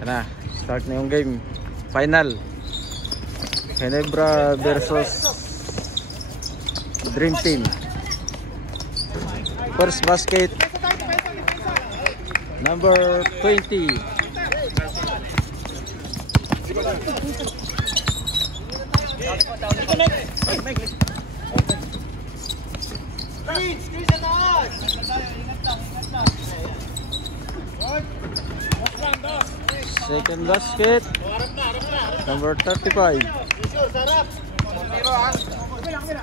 Yan na, start na yung game. Final. Ginebra versus Dream Team. First basket, number 20. Second basket, number 35.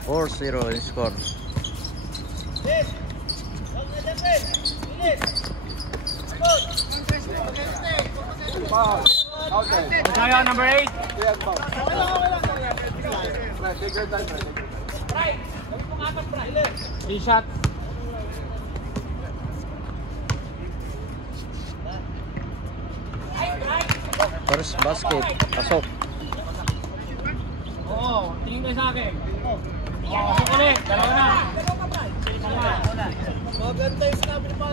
4-0 in score. Tayo, number 8. D-shot. First basket, pasok. Oo, tingin kayo sa akin. Pasok ulit, dalawa na. Maganda yung sinabi pa.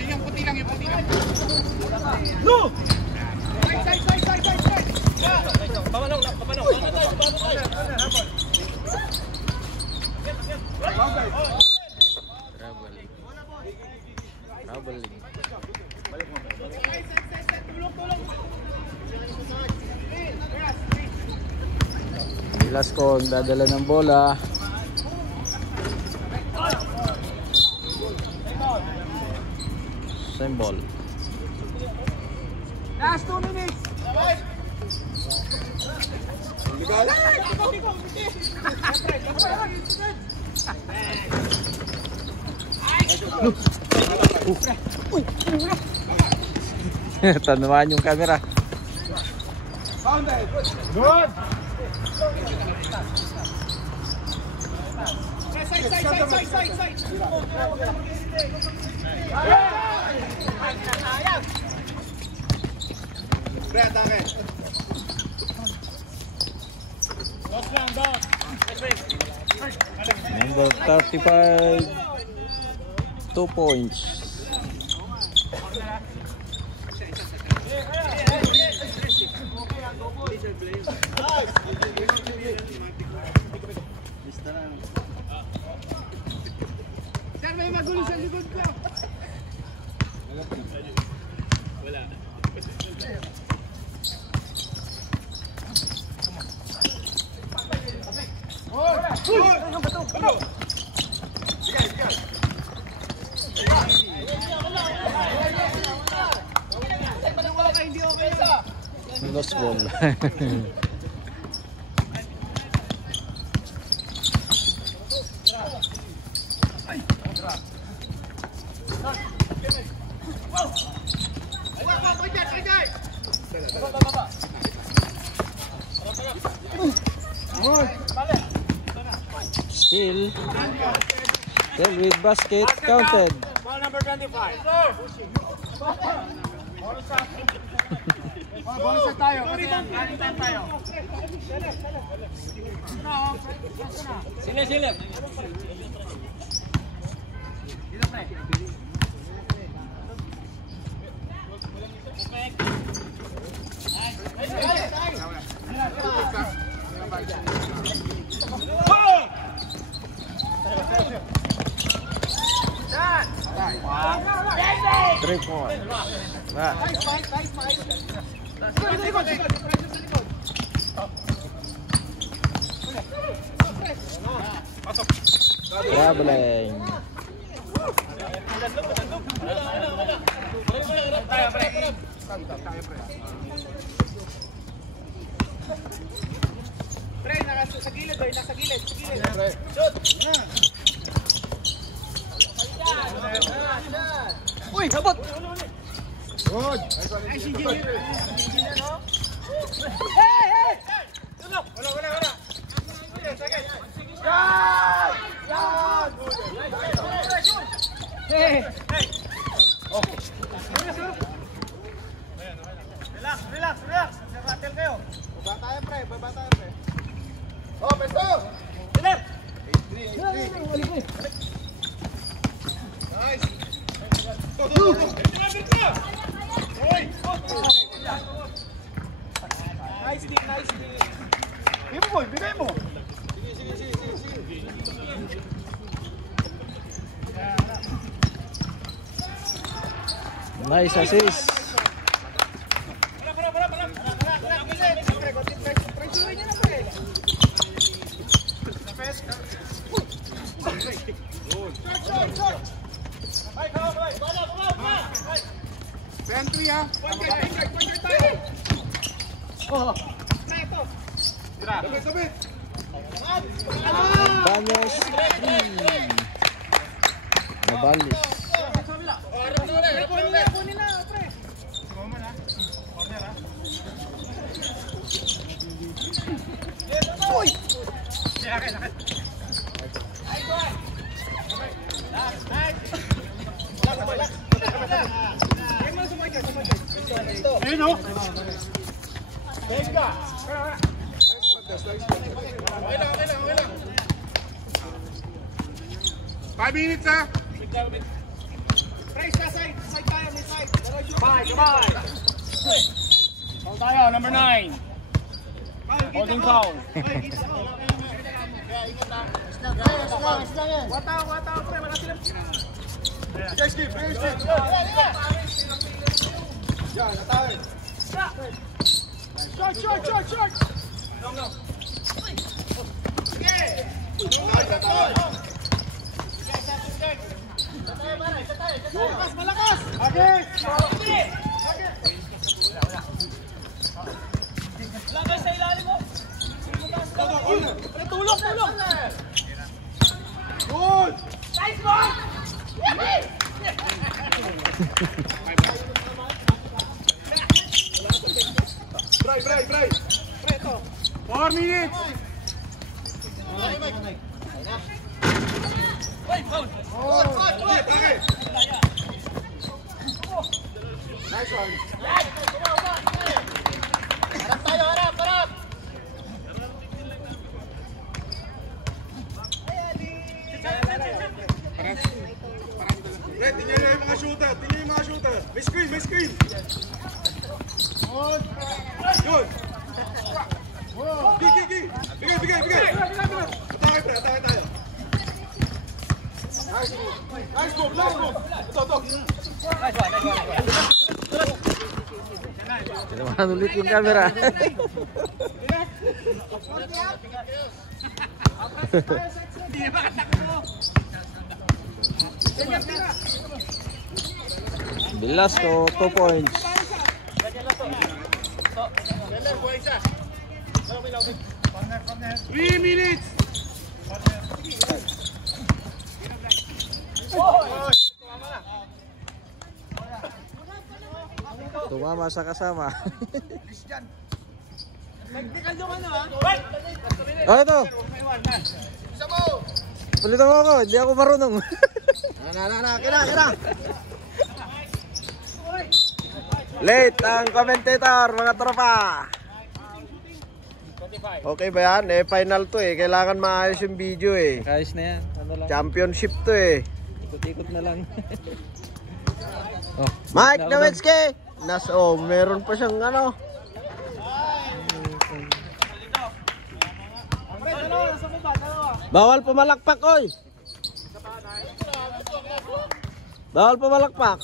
Yung puti lang, yung puti lang. No! Side! Papanaw. Traveling. Velasco ang dadala ng bola. Same ball. Last 2 minutes. Tanuan yung camera. Good. Side. Number 35, 2 points. Sir, may magulo sa likod ko. Wala. Lost ball. Still with basket counted. Ball number 25. Bonus tayo. Tayo. Sila. Three points. Traveling. Pre, nasa gilid. Shoot! Uy, sabot! Good! Ay, si Junior. Hey! Wala. Second. Hey! Oh. Relax. Rattle kayo. Baba tayo, pre. Oh, pesto! Dile! Nice! Nice D, nice D. Bigay mo, boy, bigay mo. Sige. Nice assist. Entry ha. Oh. Sabi. Banos. Nabalis. Ayun o. Okay lang. 5 minutes ha. Price ka, side tayo, may side. Goodbye. Foul tayo, number 9. Holding foul. Wata, pre, wala sila. Guys, keep. Yan, natawin. Short. No. Okay. Malakas. Okay. Lagay sa ilalim mo. Tulong. Good. Nice one. Bray. Preto. 4 minutes. Wait, foul. Nice one. Harap. Tingnan yung mga shooter. May screen. Good. Bigay. Atake tayo. Nice move. Ito. Tinamaan ulit yung camera. Velasco, 2 points. 3 minutes. Tumama sa kasama. Oh, ito. Palitan mo ako, hindi ako marunong. Kira. Late ang commentator, mga tropa. Okay ba yan? Final to eh. Kailangan maayos yung video eh. Ayos na yan. Ano lang? Championship to eh. Ikot-ikot na lang. Mike Nowitzki! Meron pa siyang ano. Bawal pumalakpak, oy! Bawal pumalakpak.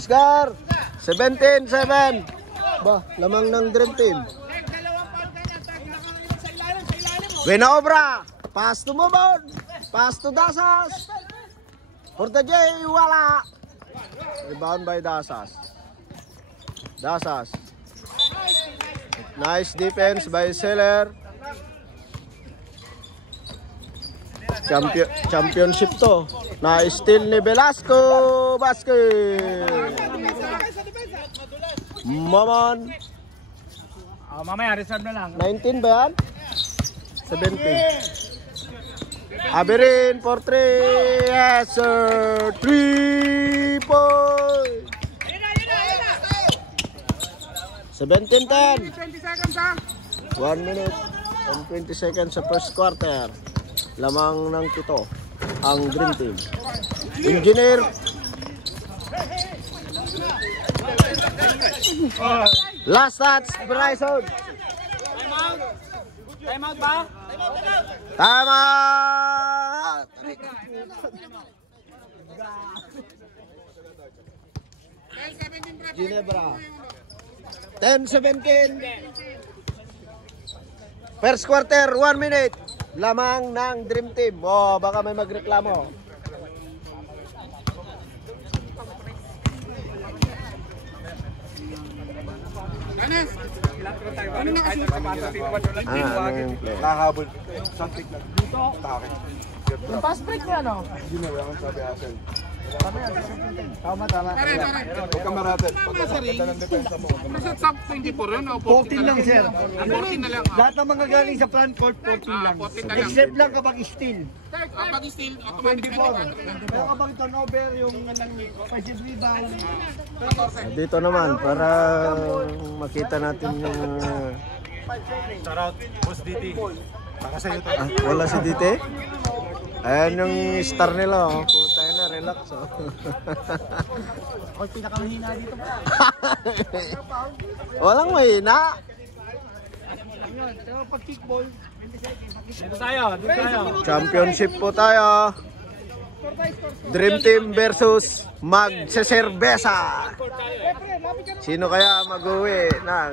Score! 17-7. Ba, lamang ng Dream Team. Buena obra! Pass to Momon! Pass to Dasas! For the J, wala! Rebound by Dasas. Nice defense by Seller. Championship to. Na-steal ni Velasco. Basket. Momon. Mamaya, reserve na lang. 19 ba yan? 17. Abirin for 3. Yes, sir. 3 points. 20 17-10. seconds ha. 1 minute and 20 seconds sa first quarter. Lamang ng 7 ang Dream Team. Engineer. Last touch, Bryson. Time out ba? Tama! Ginebra. 10-17. First quarter, 1 minute. Lamang ng Dream Team. Oh, baka may magreklamo. Ano na kasi sa Nakahabol. Something lang. Dito. Takit. yung fast break niya, no? Hindi na wala kang sabi hassle. Tama. Huwag kang maratel. Pagkakita ng depensa mo. Nasa top 24 yun o 14 lang, sir. 14 na lang. Lahat ng mga galing sa front court, 14 lang. 14 na lang. Except lang kapag steal. Pag still, automatic 24. Pero kapag turnover, yung passive rebound, Dito naman, para makita natin yung... Shoutout, Boss DT. Baka sa'yo to. wala si Dite? Ayan yung star nila. Oh. Puta na, relax. Oh. o pinakamahina dito. Walang mahina. Pero pag kickball, Dito tayo. Championship po tayo. Dream Team versus Magseserbesa. Sino kaya mag-uwi ng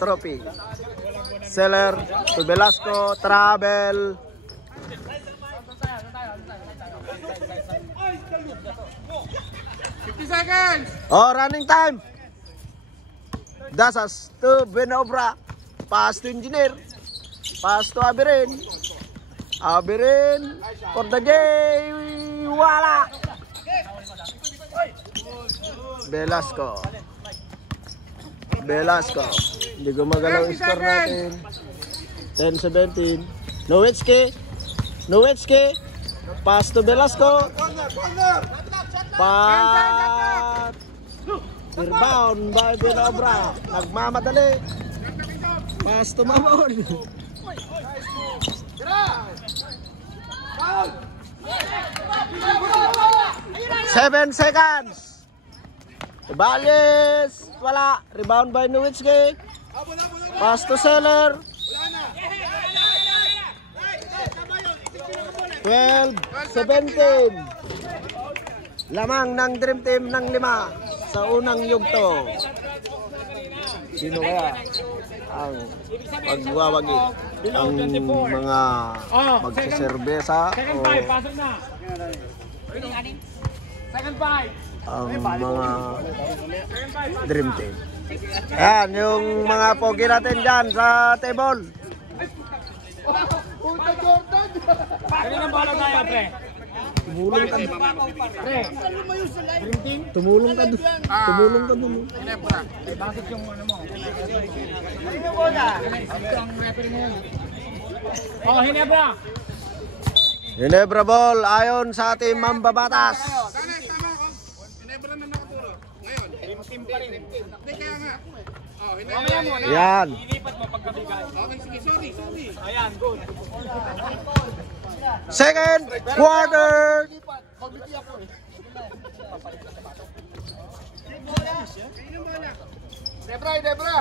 trophy? Seller to Velasco, Travel. 50 seconds! Oh, running time. Dasas to Benobra. Pass to Engineer. Pass to Abirin. Abirin for the J. Wala. Velasco. Hindi gumagalaw yung score natin. 10-17. Nowitzki. Pass to Velasco. Pat. Rebound by Benobra. Nagmamadali. Pass to Mamon. 7 seconds. Balis. Wala. Rebound by Nowitzki. Pass to Seller. 12-17. Lamang ng Dream Team ng 5 sa unang yugto. Sino kaya ang magwawagi? Ang mga magseserbesa o Second 5, pasok na. Second 5. ang mga Dream Team? Ayan, yung mga pogi natin dyan sa table. Kanina bola tayo, pre. Tumulong ka doon. Pre. Dream Team. Tumulong ka doon. Tumulong ka doon. Bakit yung ano mo? Kanina bola. Ang referee mo yun. Oh, Hinebra. Ginebra ball ayon sa ating mambabatas. Hinebra na nakaturo. Ngayon. Team pa rin. Hindi kaya nga. Oh, Mamaya mo na. Yan. Ilipat mo pagkabigay. Okay, sige. Sorry. Ayan, good. Second quarter.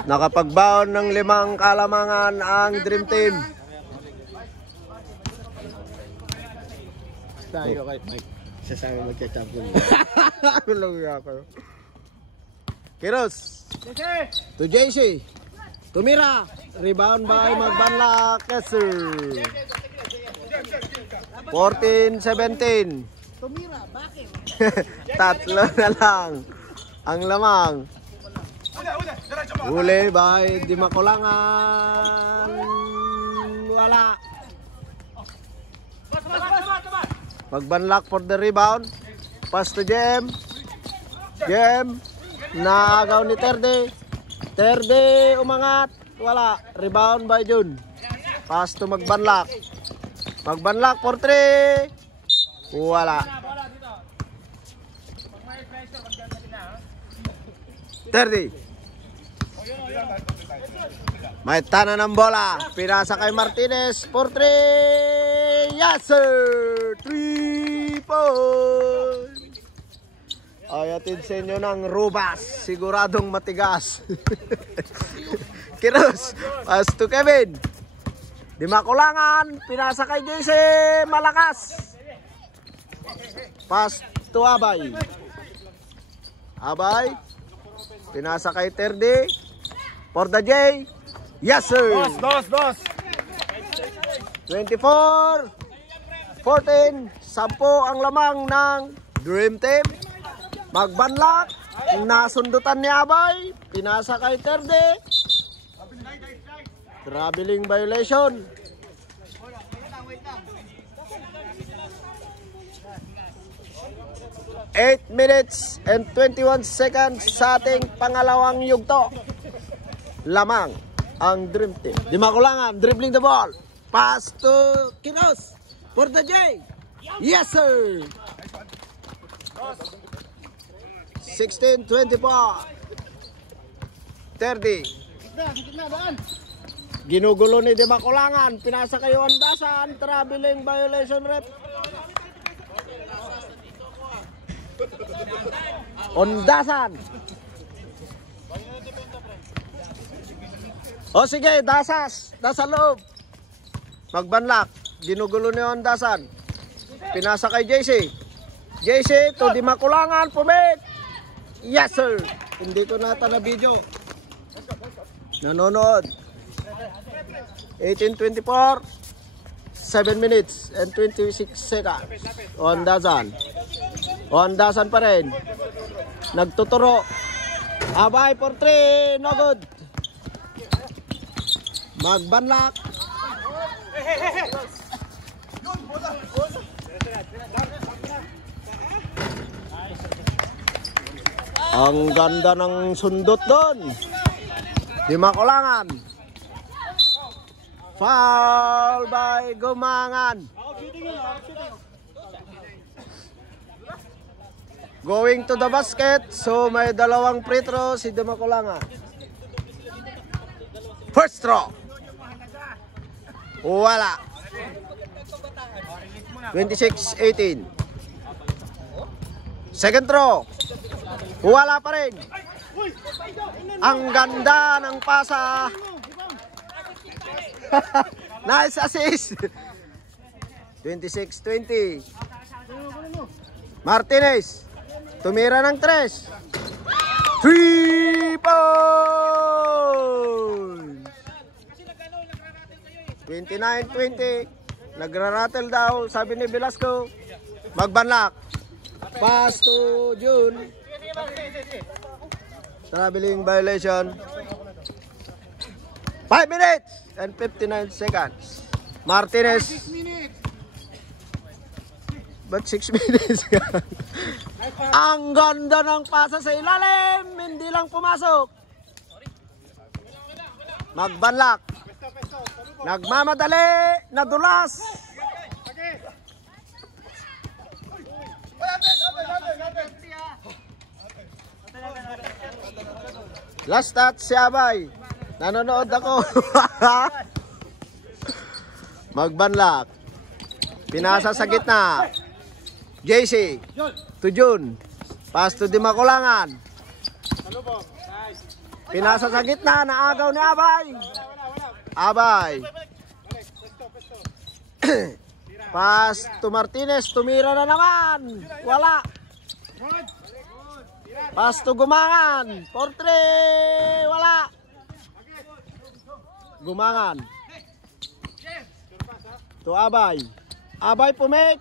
Nakapagbaon ng 5 kalamangan ang Dream Team. tayo kay Mike. Sasabi magka-champion. Kiros. To JC. Tumira. Rebound by Magbanlak. Yes, sir. 14-17. Tumira, bakit? Tatlo na lang ang lamang. Huli by Di Makulangan. Wala. Magbanlak for the rebound. Pass to Jem. Jem. Naagaw ni Terde. Terde umangat. Wala. Rebound by Jun. Pass to Magbanlak. Magbanlak for 3. Wala. Terde. May tanan ng bola. Pinasa kay Martinez for 3. Yes sir! 3 points. Ayatin sa inyo ng Rubas. Siguradong matigas. Kiros. Pass to Kevin. Di makulangan. Pinasa kay JC. Malakas. Pass to Abay. Abay. Pinasa kay Terdi. For the J. Yes sir. Dos. 24. 14. 10 ang lamang ng Dream Team. Magbanlak. Nasundutan ni Abay. Pinasa kay Terdi. Traveling violation. Eight minutes and 21 seconds sa ating pangalawang yugto. Lamang ang Dream Team. Di makulangan, dribbling the ball. Pass to Kinos for the J. Yes sir. 16-24. 30. Ginugulo ni Di makulangan. Pinasa kayo Ondasan. Traveling violation rep. Ondasan. O sige, Dasas. Nasa loob. Magbanlak. Ginugulo ni Ondasan. Pinasa kay JC. JC to Di makulangan. Pumit. Yes sir. Hindi ko nata na video. Nanonood. 18-24. 7 minutes and 26 seconds. Ondasan. Ondasan pa rin. Nagtuturo. Abay for 3. No good. Magbanlak. Ang ganda ng sundot doon. Di makulangan. Foul by Gumangan. Going to the basket. So may dalawang free throw si Di makulangan. First throw. Wala. 26-18. Second throw. Wala pa rin. Ang ganda ng pasa. Nice assist. 26-20. Martinez. Tumira ng 3. 3 points. 29-20. Nagra-rattle daw. Sabi ni Velasco. Magbanlak. Pass to June. Traveling violation. 5 minutes and 59 seconds. Martinez. 6 minutes. But 6 minutes? Ang ganda ng pasa sa ilalim. Hindi lang pumasok. Magbanlak. Nagmamadali. Nadulas. Last touch si Abay. Nanonood ako. Magbanlak. Pinasa sa gitna. JC to June. Pass to Di makulangan. Pinasa sa gitna. Naagaw ni Abay. Abay. Pass to Martinez. Tumira na naman. Wala. Pass to Gumangan. 4-3. Wala. Gumangan. To Abay. Abay pumik.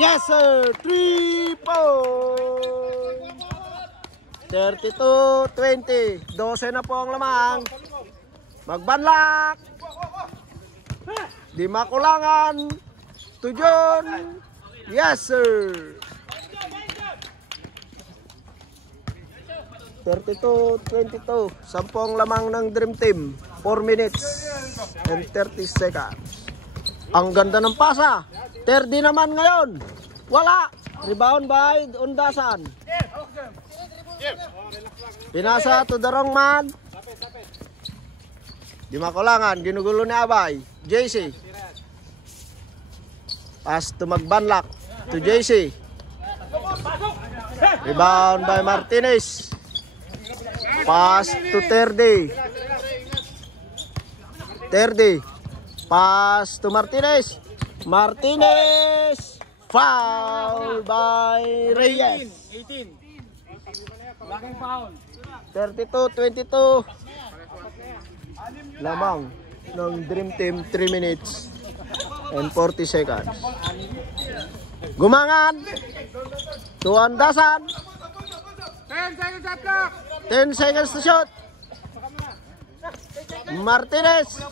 Yes sir. 3 points. 32-20. 12 na po ang lamang. Magbanlak. Di makulangan. Tujon. Yes sir. 32-22. 10 lamang ng Dream Team. 4 minutes and 30 seconds. Ang ganda ng pasa. 30 naman ngayon. Wala. Rebound by Ondasan. Pinasa to the wrong man. Di makulangan, ginugulo ni Abay. JC. Pass to Magbanlak. To JC. Rebound by Martinez. Pass to Terdy. Terdy. Pass to Martinez. Martinez. Foul by Reyes. 18. Laking foul. 32-22. Lamang ng Dream Team 3 minutes and 40 seconds. Gumangan. Tuandasan. 10 seconds shot clock. 10 seconds to shoot. Martinez. 5.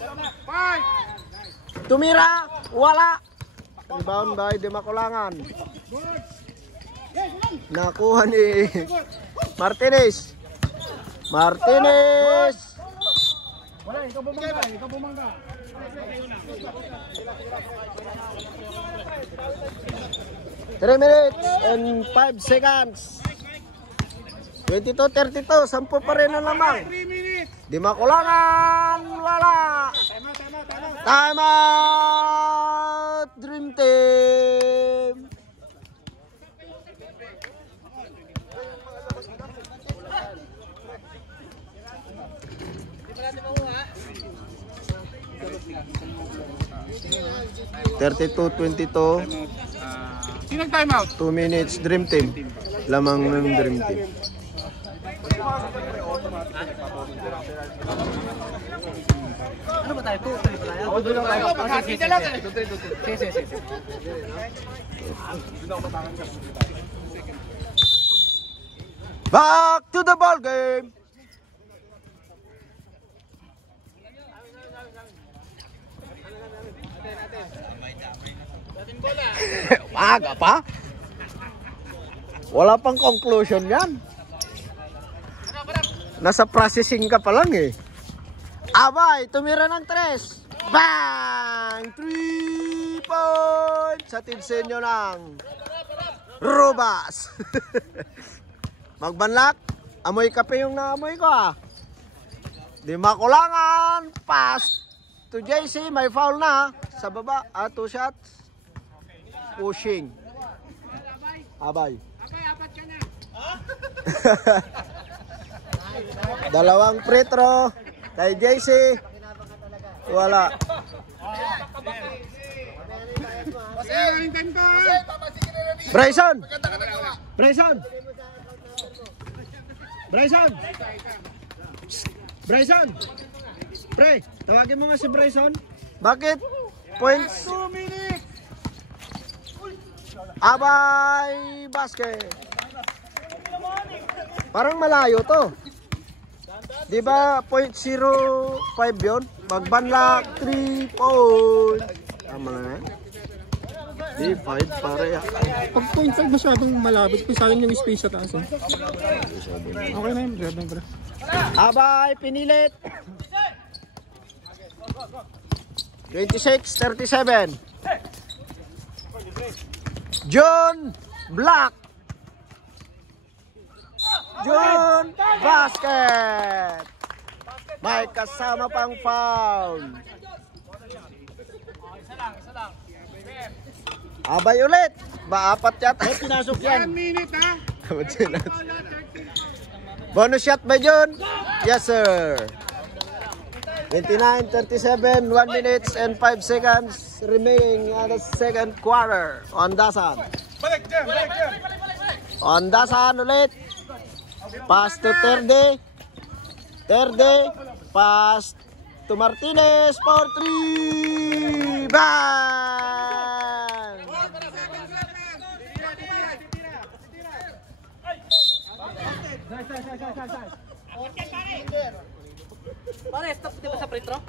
Tumira. Wala. Rebound by Dimakulangan. Nakuha ni Martinez. Martinez. Wala, ikaw bumangga. Ikaw bumangga. 3 minutes and 5 seconds. 22-32, 10 pa rin ang lamang. 3 minutes. Dimakulangan, wala. Time out, Dream Team. (32-22) Sino time out? 2 minutes, Dream Team. Lamang ng Dream Team. Ano ba tayo? 2-3 tayo? Magkakita lang eh. Sige. Back to the ball game. Aga pa? Wala pang conclusion yan. Nasa processing ka pa lang eh. Abay, tumira ng 3. Bang! 3 points! Sa tinsenyo ng Rubas. Magbanlak. Amoy kape yung naamoy ko ah. Dimakulangan. Pass to JC. May foul na. Sa baba. 2 shots. Pushing. Abay. Apat ka na. Dalawang free throw kay JC. Wala. Bryson. Bryson. Bryson. Bryson. Pre, tawagin mo nga si Bryson. Bakit? Points. 2 minutes. Abay basket. Parang malayo to. Di ba .05 yun? Magbanlak 3 points. Tama na yan. Di 5 pare. Pag .5 masyadong malapit, sayang yung space sa taas. Okay na yun, bro. Abay, pinilit. 26-37. John Black. John basket. May kasama pang foul. Abay ulit. Ba-apat yata. Pinasok 1 minute ha. Bonus shot ba John? Yes sir. 29-37, 1 minutes and 5 seconds remaining in the second quarter. Ondasan. Ondasan ulit. Pass to Terdy. Terdy. Pass to Martinez for 3. Bang! Pare, stop di ba sa free throw?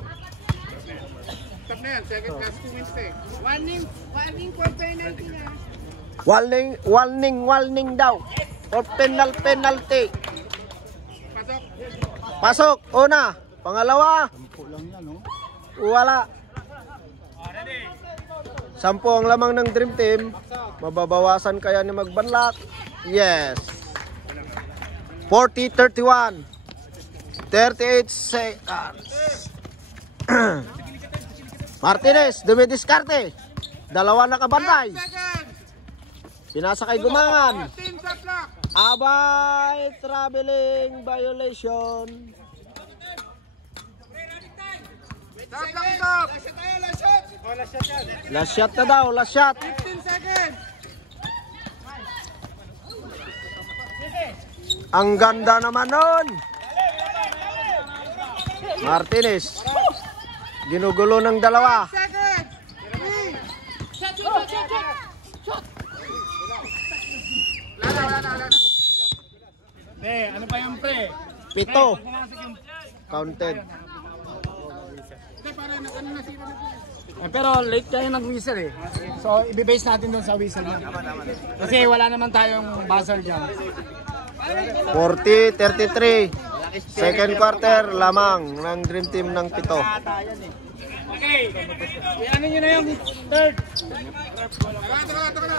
Stop na yan. Second class 2 minutes eh. Warning for penalty na. Warning daw. Or penalty. Pasok. Pasok, una. Pangalawa. Wala. 10 ang lamang ng Dream Team. Mababawasan kaya ni Magbanlak? Yes. 40-31. 38 seconds. Martinez, dumidiskarte. Dalawa nakabantay. 10 seconds. Pinasa kay Gumangan. 14 shot clock. Abay, traveling violation. Shot clock stop. Last shot na daw, last shot. 15 seconds. Ang ganda naman nun. Martinez. Ginugulo ng dalawa. 5 seconds. 3. Wala na. Ano pa yung pre? 7. Counted. Pero late kayo nag-whistle eh. So, ibibase natin doon sa whistle niya. Kasi wala naman tayong buzzer dyan. 40-33. Second quarter lamang ng Dream Team ng 7. Okay. Ano nyo na yung third?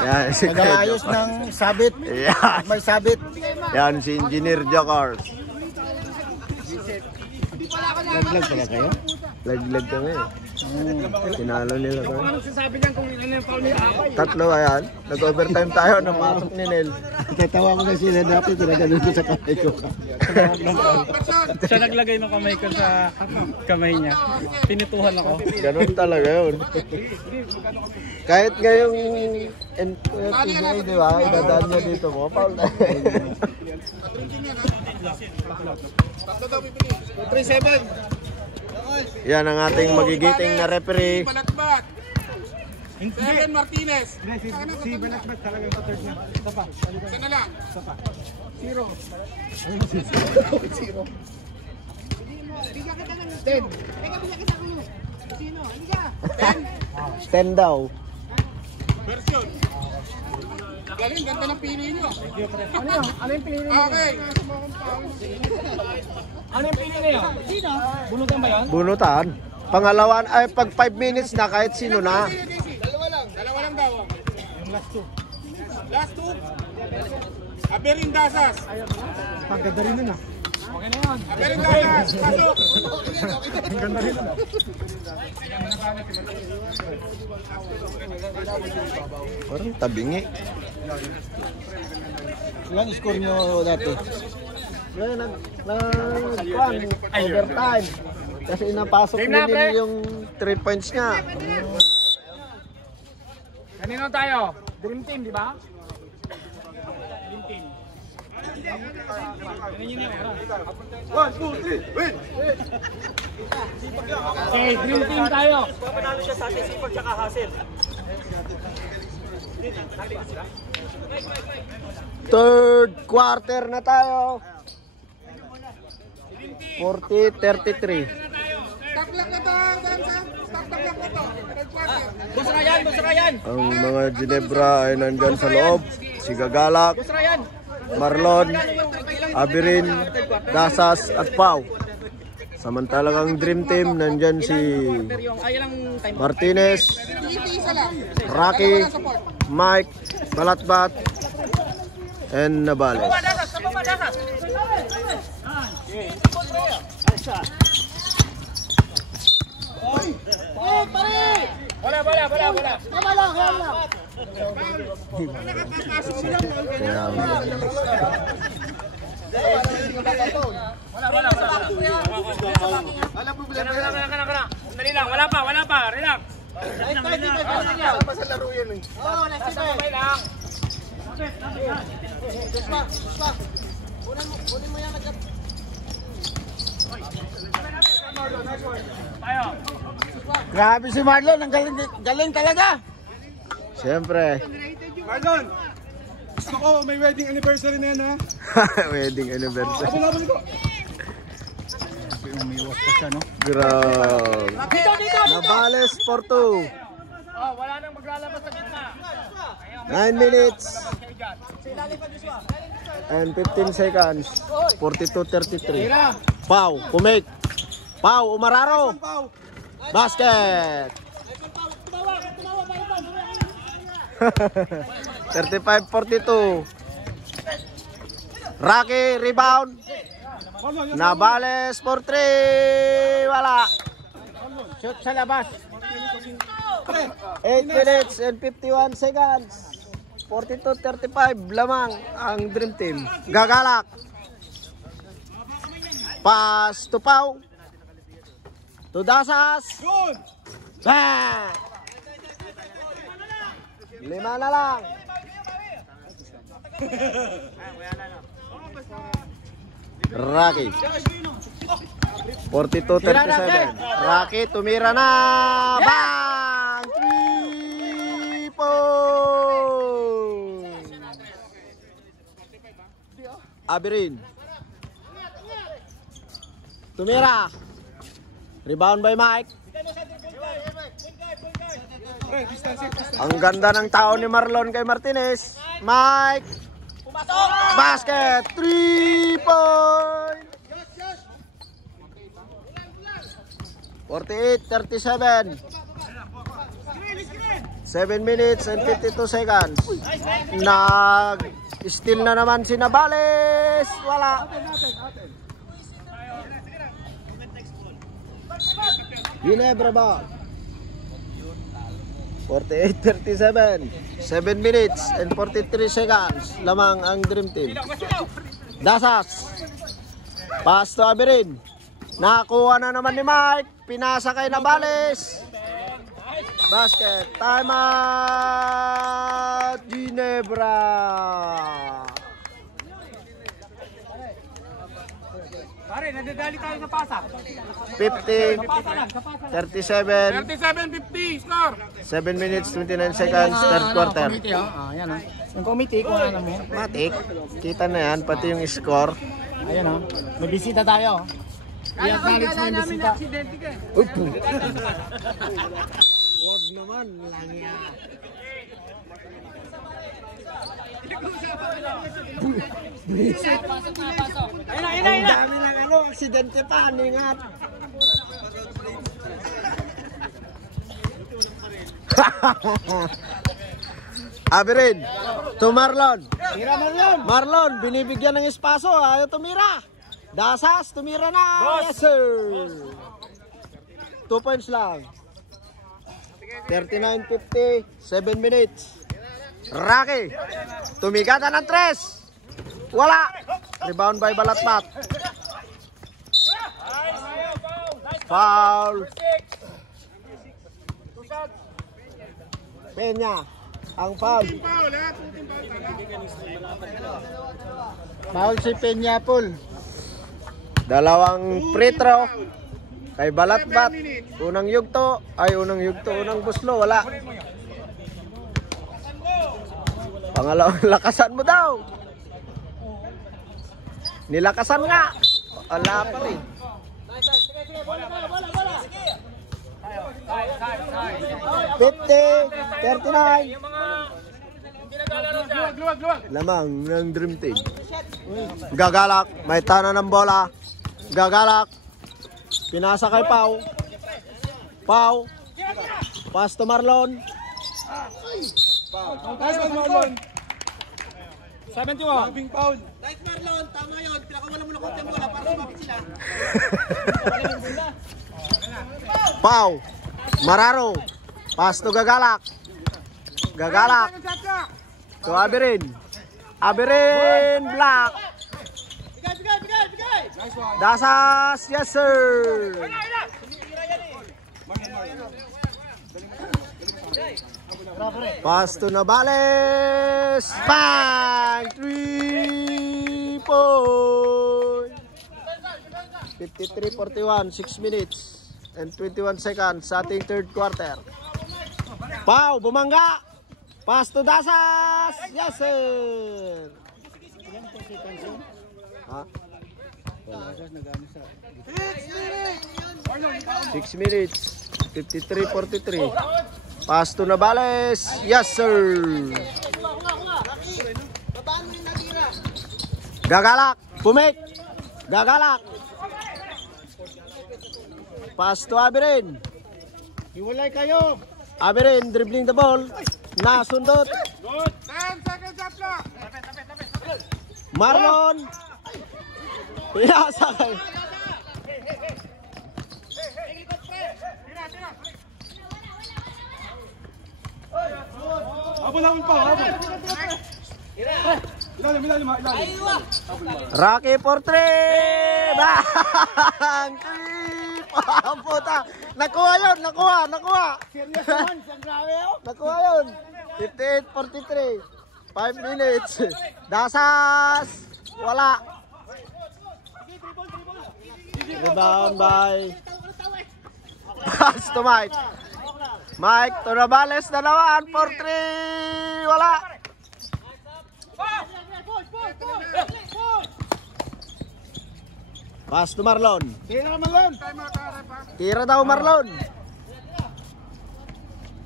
Yan, si Nag-aayos ng sabit. Yan. May sabit. Yan si Engineer Jacars. Naglag pala kayo? Laglag kami. Sinalo nila kami. Anong sasabi niyan kung ano yung foul ni Abay? 3 ayan. Nag-overtime tayo. Napasok ni Nel. Tatawa ko na sila dati. Tinaganon ko sa kamay ko. Siya naglagay ng kamay ko sa kamay niya. Tinituhan ako. Ganun talaga yun. Kahit ngayong NPA, di ba? Idadaan niya dito mo. Paul na. 3-7. Yan ang ating magigiting na referee. Balatbat. 7 Martinez. Si Balatbat talaga sa third niya. Isa na lang. 10 daw. Version. Galing, ganda ng pili nyo. Ano yung pinili niyo? Okay. Ano yung pinili niyo? Bunutan ba yan? Bunutan. Pangalawan ay pag 5 minutes na kahit sino na. Dalawa lang daw. Yung last 2. Last 2. Aberin Dasas. Pagkada rin na. Okay na yan. Aberin Dasas. Pasok. Ang ganda rin na. Parang tabingi. Ilan score nyo dati? Ngayon, overtime. Kasi napasok Game ni na, pre. Nel yung 3 points niya. Kanino tayo? Dream Team, di ba? Dream Team. Okay, Dream Team tayo. Third quarter na tayo. 40-33. Taklak na to. Taklak na to. Third quarter. Busa ka yan. Ang mga Ginebra ay nandyan sa loob. Si Gagalak, Marlon, Abirin, Dasas at Pau. Samantalang ang Dream Team nandyan si Martinez, Isa lang. Rocky, Mike, Balatbat, and Nabales. Wala. Kana. Dali lang, wala pa. Relax. Sa laro yan eh. Sabay lang. Tayo. Grabe si Marlon. Ang galing talaga. Siyempre, Marlon! Gusto ko may wedding anniversary na yan ha. wedding anniversary. Abol ko. Umiwas pa siya no? Grabe. Nabales for 2. Oh, wala nang maglalabas sa gitna. 9 minutes and 15 seconds. 42-33. Pau, kumik. Pau, Umararo. Basket. 35-42. Rocky, rebound. Nabales for 3. Wala. Shoot sa labas. 8 minutes and 51 seconds. 42-35 lamang ang Dream Team. Gagalak. Pass to Pau. To Dasas. Bang! 5 na lang. Rocky. 42-37. Rocky tumira na. Bang! 3 point. Abirin. Tumira. Rebound by Mike. Ang ganda ng tao ni Marlon kay Martinez. Mike. Basket. 3 point. 48-37. 7 minutes and 52 seconds. Nag-steal na naman si Navales. Wala. Ginebra ball. 48-37. 7 minutes and 43 seconds. Lamang ang Dream Team. Dasas. Pass to Abirin. Nakuha na naman ni Mike. Pinasa kay Navales. Basket. Time out. Ginebra. Pare, nadadali tayo sa pasak. 50, 37, 37-50, score. 7 minutes, 29 seconds, third quarter. Ayan o. Yung committee, kung ano mo. Matik, kita na yan, pati yung score. Ayan o. May bisita tayo. I-acknowledge mo yung bisita. Upo. Wag naman, langya. Ang dami ng ano, aksidente pa, ningat. Abirin, to Marlon. Tira Marlon. Marlon, binibigyan ng espaso, ayaw tumira. Dasas, tumira na. Yes, sir. 2 points lang. 39-50, 7 minutes. Rocky, tumigata ng 3. Wala. Rebound by Balatbat. Foul. Peña, ang foul. Foul si Peña Paul. Dalawang free throw kay Balatbat. Unang yugto, unang buslo, wala. Pangalawang lakasan mo daw. Nilakasan nga. Wala pa rin. 50-39. Lamang ng Dream Team. Gagalak. May tana ng bola. Gagalak. Pinasa kay Pau. Pau. Pass to Marlon. Pass to Marlon. 71. Bing foul. Right Marlon, tama yun. Pinakawalan mo na konti bola para sumapit sila. Pau. Mararo. Pass to Gagalak. Gagalak. To Abirin. Abirin. Black. Dasas. Yes sir. Pass to Navales. Bang! 3 point. 53-41. 6 minutes and 21 seconds sa ating third quarter. Pau, bumangga. Pass to Dasas. Yes sir. Ha? 6 minutes. 53-43. Pass to Navales. Yes sir. Gagalak. Pumik. Gagalak. Pass to Abirin. Hiwalay kayo. Abirin dribbling the ball. Nasundot. 10 seconds shot clock. Marlon. Pinasa kay. Habol pa. Ilalim. Rocky for 3! Bang! Puta! Nakuha yun! Nakuha! Nakuha yun! 58-43. 5 minutes. Dasas! Wala! Rebound by pass to Mike. Mike to Navales na naman for 3. Wala. Pass to Marlon. Tira daw Marlon.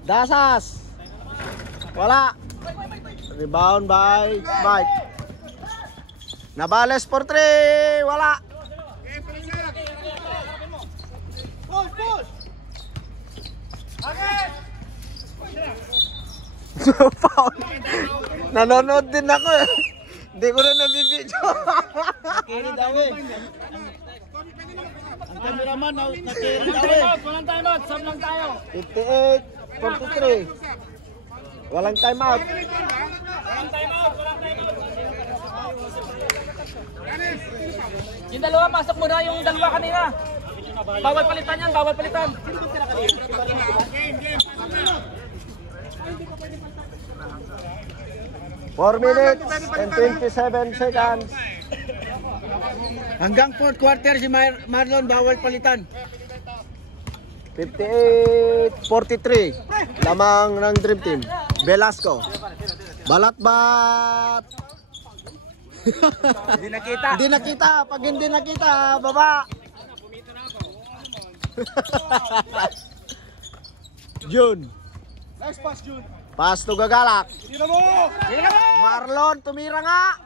Dasas. Wala. Rebound by Mike. Navales for 3. Wala. Foul. Nanonood din ako eh. Hindi ko na nabibidyo. Nakiri daw eh. Ang cameraman nakiri daw eh. Walang time out. Sub lang tayo. 58-43. Walang time out. Yung dalawa, pasok mo na yung dalawa kanina. Bawal palitan yan, bawal palitan. 4 minutes and 27 seconds. Hanggang 4th quarter si Marlon bawal palitan. 58-43. Lamang ng Dream Team. Velasco. Balat-bat. Hindi nakita. Hindi nakita. Pag hindi nakita, baba. June. Nice pass, June. Pass to Gagalak. Tira mo! Marlon, tumira nga.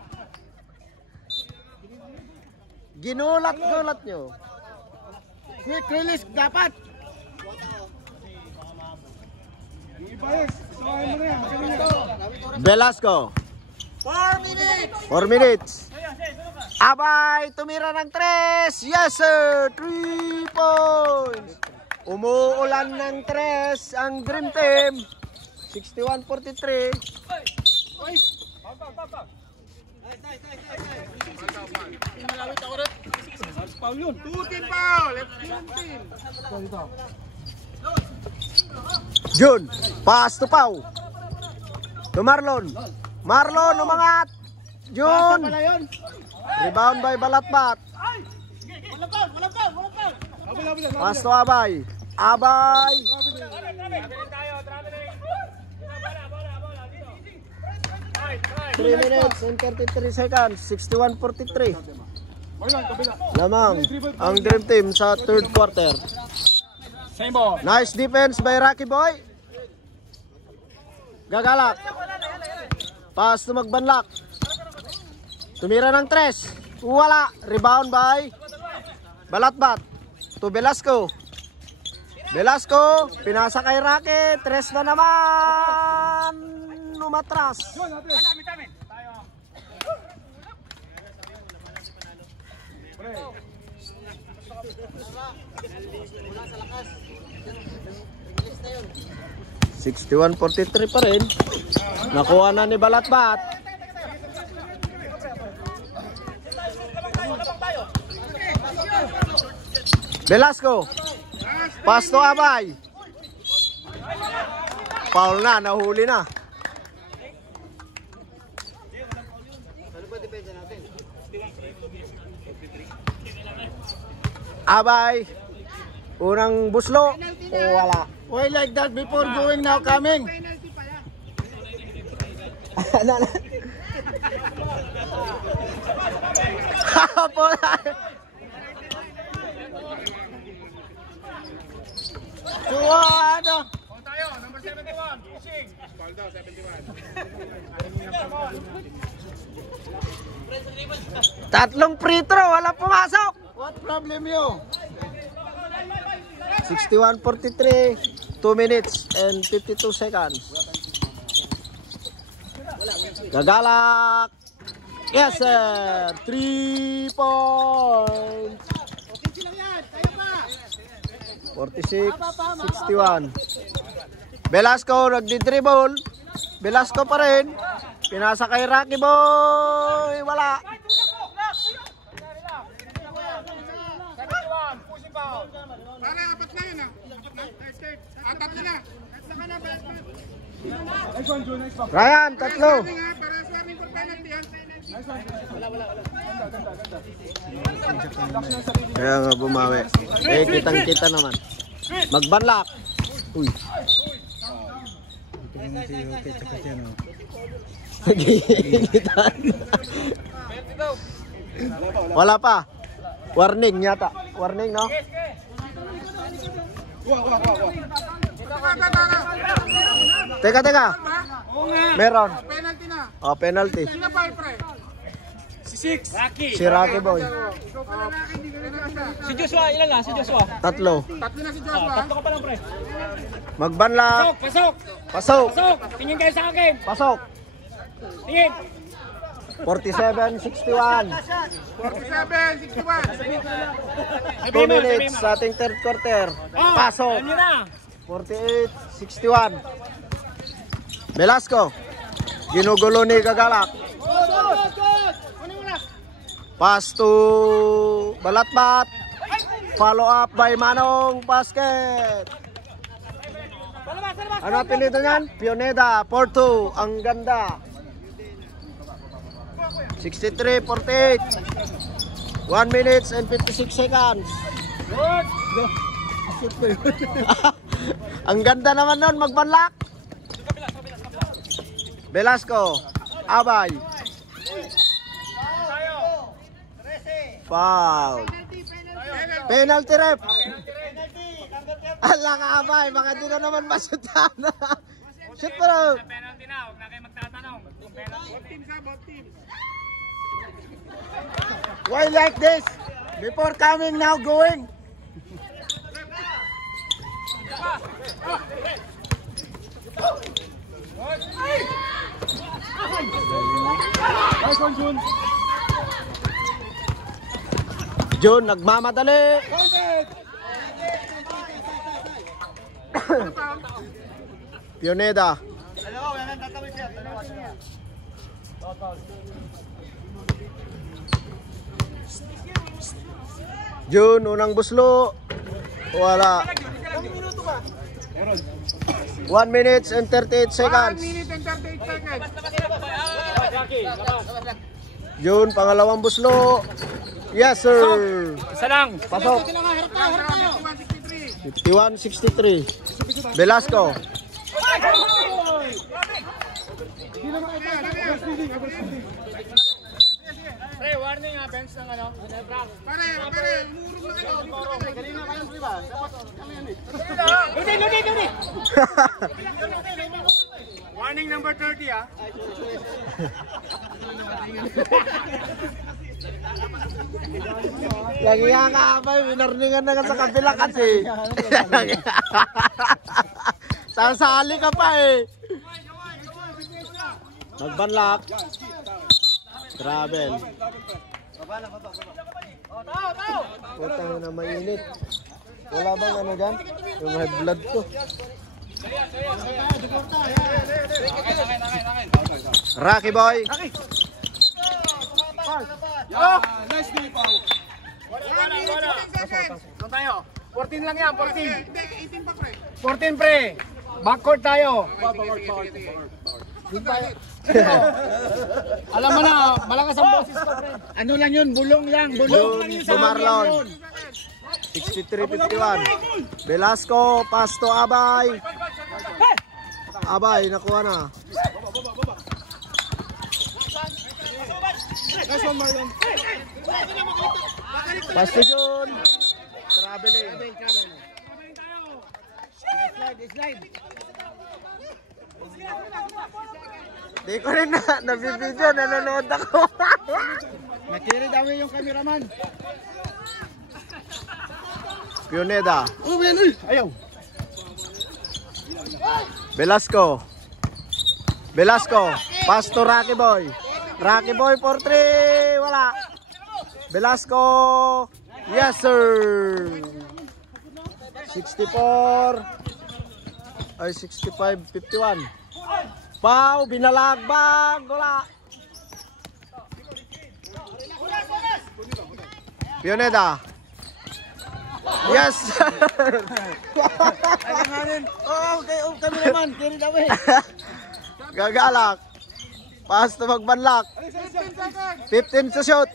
Ginulat-gulat nyo. Quick release dapat. Ibayos. Sumahin mo na yan. Velasco. 4 minutes. Abay, tumira ng 3. Yes sir, 3 points. Umuulan ng 3 ang Dream Team. 61-43. June, pass to Pau. To Marlon. Marlon, umangat. June. Rebound by Balatbat. Pass to Abay. Abay. 3 minutes and 33 seconds. 61-43. Lamang ang Dream Team sa 3rd quarter. Same ball. Nice defense by Rocky Boy. Gagalak. Pass to Magbanlak. Tumira ng 3. Wala. Rebound by Balatbat. To Velasco. Velasco. Pinasa kay Rocky. 3 na naman. Umatras. ...61-43 pa rin. Nakuha na ni Balatbat. Velasco. Pass to Abay. Foul na, nahuli na. Abay. Unang buslo. Wala. Why like that before going now coming? Suwado. Tayo, number 71. Fishing. Ball daw, 71. Tatlong free throw, wala pumasok. What problem you? 61-43, 2 minutes and 52 seconds. Gagalak. Yes sir, 3 points. 46-61. Velasco nagdi-dribble. Velasco pa rin. Pinasa kay Rocky Boy. Wala. Para apat na yun ah. Tatlo na. Ryan, tatlo. Para sa amin for penalty yan. Kaya nga bumawi. Eh, kitang-kita naman. Magbanlak. Uy. Wala pa. Warning yata. Warning, no? Teka. Meron. Penalty na. Oh, penalty. Sino pa pre? Si Rocky Boy. Si Joshua, ilan na? Si Joshua. Tatlo. Tatlo na si Joshua. Tatlo ka pa lang, pre. Magbanlak. Pasok! Pasok. Pasok! Tingin kayo sa akin! Pasok. Tingin! 47-61. 47, 61. 2 minutes sa ating third quarter. Pasok. Alam nyo na! 48-61. Velasco. Ginugulo ni Gagalak. Pass to Balatbat. Follow up by Manong Basket. Ano apelido niyan? Pioneda. 4-2. Ang ganda. 63-48. 1 minutes and 56 seconds. Ang ganda naman nun, magbanlak. Velasco, Abay. Foul. Penalty ref. Ala ka, Abay, baka di na naman masutan. Shoot pa raw. Penalty na, huwag na kayo magtatanong. Why like this? Before coming, now going. Jun, nagmamadali. Pioneda. Jun, unang buslo. Wala. 1 minutes and 38 seconds. 1 minute and 38 seconds. Jun, pangalawang buslo. Yes, sir. Isa lang! Pasok. 51-63. Velasco. Pre, warning ha, bench ng ano, Nebra. Pare, umurong na kayo. Ludi! Warning number 30 ha. Lagi nga ka, Abay. Winarningan na ka sa kabila kasi. Sasali ka pa eh. Magbanlak. Travel. Putang na mainit. Wala bang ano dyan? Yung high blood ko. Rocky Boy. Wala. Doon tayo. 14 lang yan, 14. 18 pa pre. 14 pre. Backcourt tayo. Alam mo na, malakas ang boses ko pre. Ano lang yun, bulong lang. Bulong lang yun sa Bumarlon. yun. 63-51. Velasco, pass to Abay. Abay, nakuha na. Pass to Jun. Traveling. Di ko rin na, nabibidyo, nanonood ako. Nakiri dami yung cameraman. Pioneda. Oh, man, uy. Ayaw. Velasco, pass to Rocky Boy. Rocky Boy for 3, wala. Velasco, yes sir. 64, ay 65, 51. Pau, binalagbag, wala. Pioneda. Yes, sir. Okay, kami naman. Kiri namin. Gagalak. Pass to magbanlak. 15 to shoot.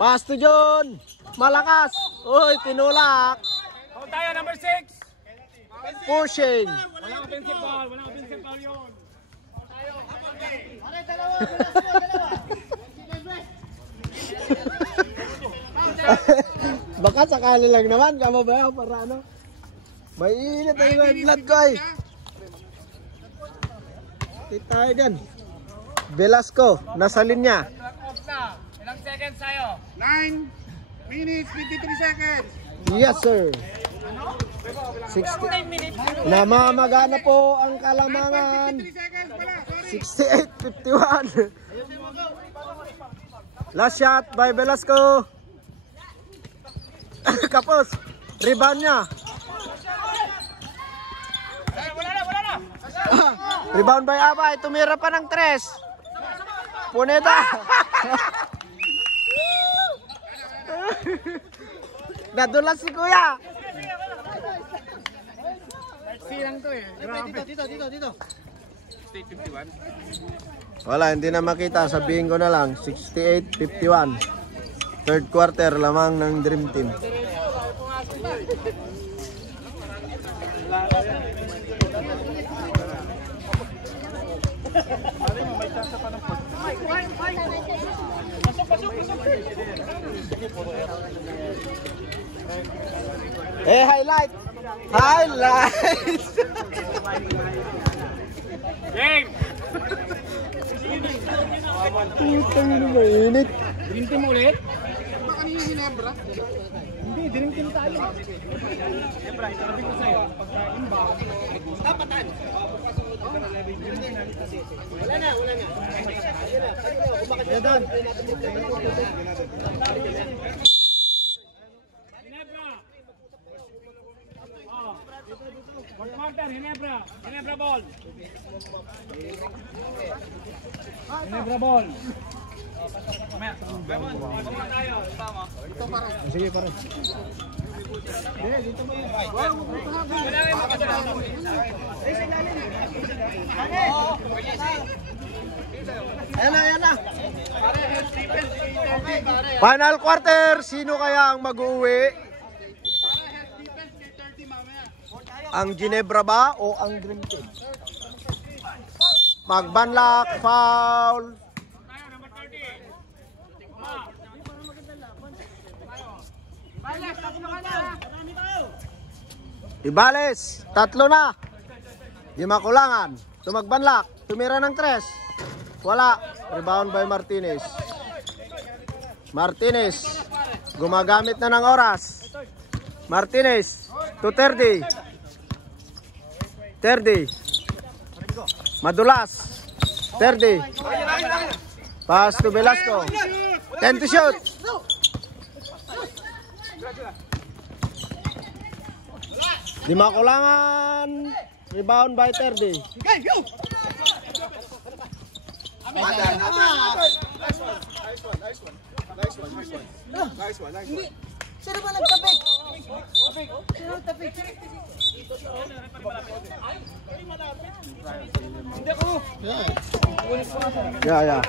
Pass to John. Malakas. Uy, tinulak. Hold tayo, number 6. Pushing. Walang offensive foul yun. Baka sakali lang naman. Kamo ba para ano? Mainit ang blood ko ay. Tayo dyan. Velasco, nasa linya. Off na. Ilang seconds tayo? 9 minutes, 53 seconds. Yes, sir. 60. Namamagana po ang Kalamangan. 53 seconds pala, sorry. 68-51. Last shot by Velasco. Kapos. Rebound niya. Wala na. Rebound by Abay. Tumira pa ng 3. Puneta. Nadulas si Kuya. Silang to eh. Grabe. Dito. Wala, hindi na makita. Sabihin ko na lang. 68-51. Third quarter lamang ng Dream Team. Eh, highlight! Highlight! Game! Putang ina, mainit. Green team ulit? Baka niyo Ginebra? Hindi, green team tayo. Siyempre, sabi ko sa'yo, pagka inbound, tapatan. Wala na. Ginebra! Fourth quarter, Ginebra ball. Ginebra ball. Sige, pare. Ayan na. Final quarter, sino kaya ang mag-uwi? Ang Ginebra ba o ang Dream Team? Magbanlak, foul. Ibales, 3 na. Di makulangan. Tumagbanlak, tumira ng 3. Wala. Rebound by Martinez. Gumagamit na ng oras. Martinez to 30. Madulas. 30. Pass to Velasco. 10 to shoot. Di makulangan. Rebound by 30. Nice one. Sino ba nagtapik? Sino nagtapik? Yeah.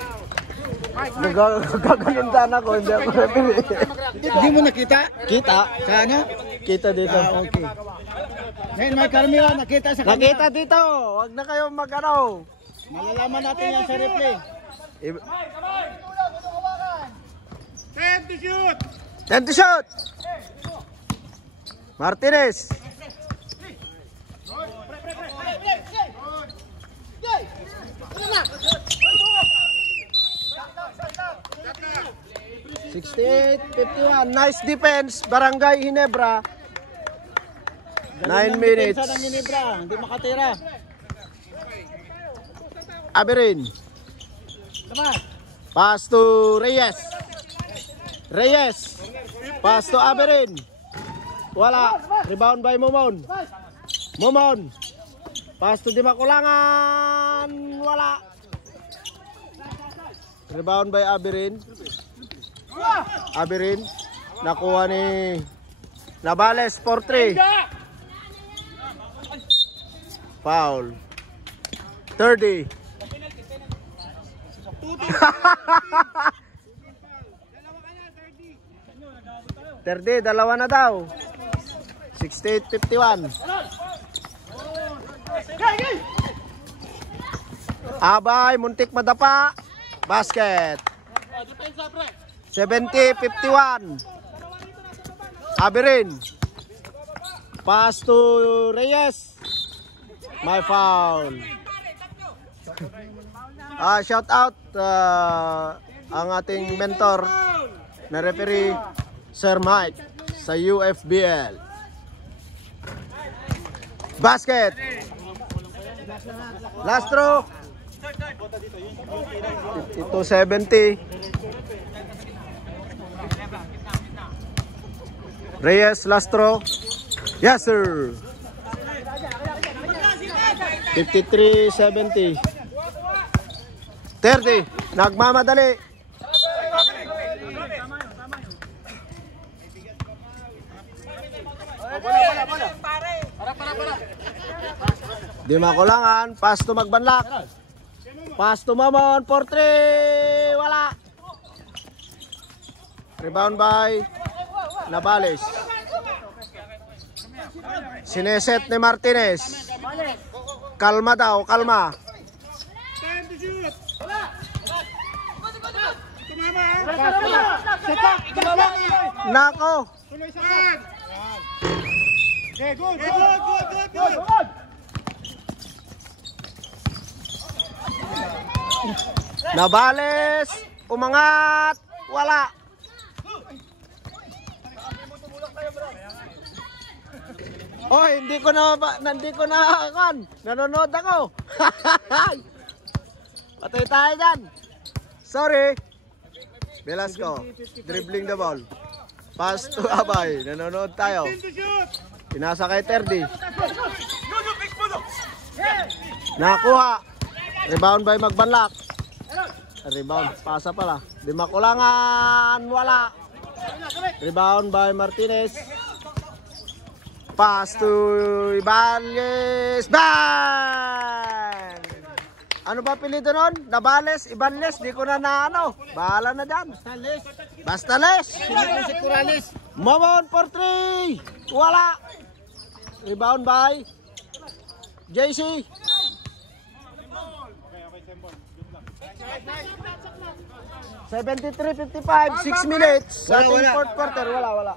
Gaganon sana ako, hindi ako referee. Hindi mo nakita? Kita. Sa ano? Kita dito. Okay. Ngayon may Carmela nakita sa camera. Nakita dito. Huwag na kayong mag-ano. Malalaman natin yan sa replay. 10 to shoot. 10 to shoot. Martinez. Nice defense, Barangay Ginebra. 9 minutes. Sa ng Ginebra, hindi makatira. Aberin. Pass to Reyes. Pass to Aberin. Wala. Rebound by Momon. Pass to Di Makulangan. Wala. Rebound by Abirin. Abirin. Nakuha ni Navales. 4-3. Foul. 30. 30, dalawa na daw. 68-51. Abay, muntik madapa. Basket. 70-51. Abirin. Pass to Reyes. My foul. Shout out ang ating mentor na referee Sir Mike sa UFBL. Basket. Last throw. 52-70. Reyes last throw. Yes sir. 53-70. 30. Nagmamadali. Di Makulangan. Pass to Magbanlak. Pass to Mamon. 4-3. Wala. Rebound by Navales. Sineset ni Martinez. Kalma daw, kalma. Nako. Okay, good. Navales. Umangat. Wala. Oy, hindi ko na kan. Nanonood ako. Patay tayo dyan. Sorry. Velasco, dribbling the ball. Pass to Abay. Nanonood tayo. Pinasa kay Terdi. Nakuha. Rebound by Magbanlak. Rebound. Pasa pala. Di Makulangan. Wala. Rebound by Martinez. Pass to Ibanez. Bang! Ano ba apelyido nun? Navales, Ibanez, di ko na ano. Bahala na dyan. Bastales. Mamon for 3. Wala. Rebound by JC. $73-55, 6 minutes. Sa ating fourth quarter, wala.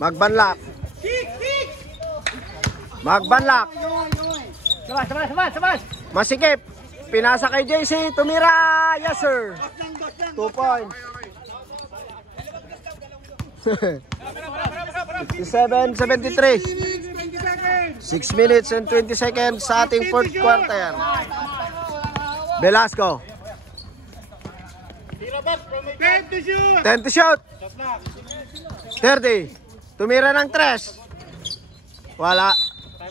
Magbanlak. Masikip. Pinasa kay JC. Tumira. Yes sir. 2 points. 57-73. 6 minutes and 20 seconds sa ating fourth quarter. Velasco. 10 to shoot. 30. Tumira ng 3. Wala.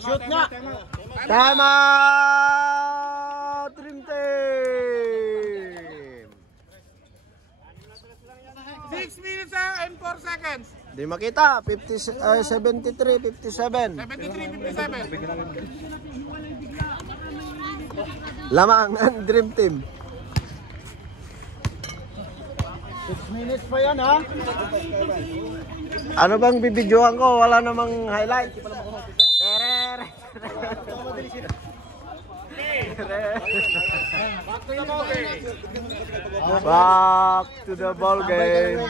Shoot nga. Time out. Dream Team. 6 minutes and 4 seconds. Di makita. 73-57. 73-57. Lamang ang Dream Team. 6 minutes pa yan ha. Ano bang bibidyohan ko? Wala namang highlight. Back to the ball game.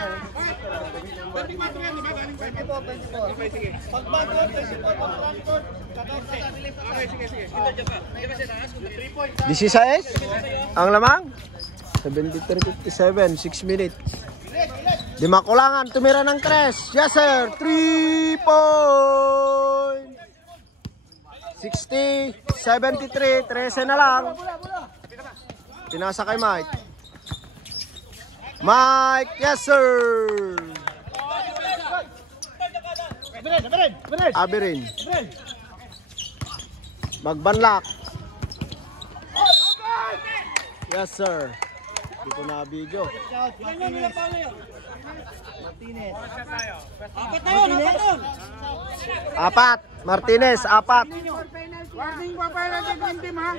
This is ang lamang 73-57, 6 minutes. Di Makulangan, tumira ng 3. Yes sir, 3 point. 60-73, 13 na lang. Pinasa kay Mike. Mike, yes sir. Abirin. Magbanlak. Yes, sir. Hindi ko na video. Apat. Martinez, apat. Warning pa pa natin yung team ha.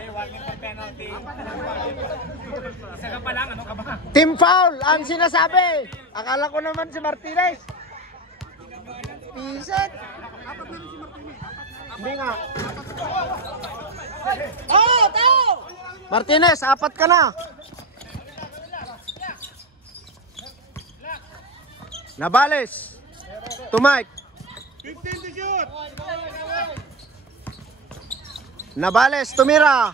Isa ka pa lang, ano ka ba? Team foul ang sinasabi. Akala ko naman si Martinez. Piset. Hindi nga. Martinez, apat ka na. Nabales. To Mike. 15 to shoot. Nabales, tumira.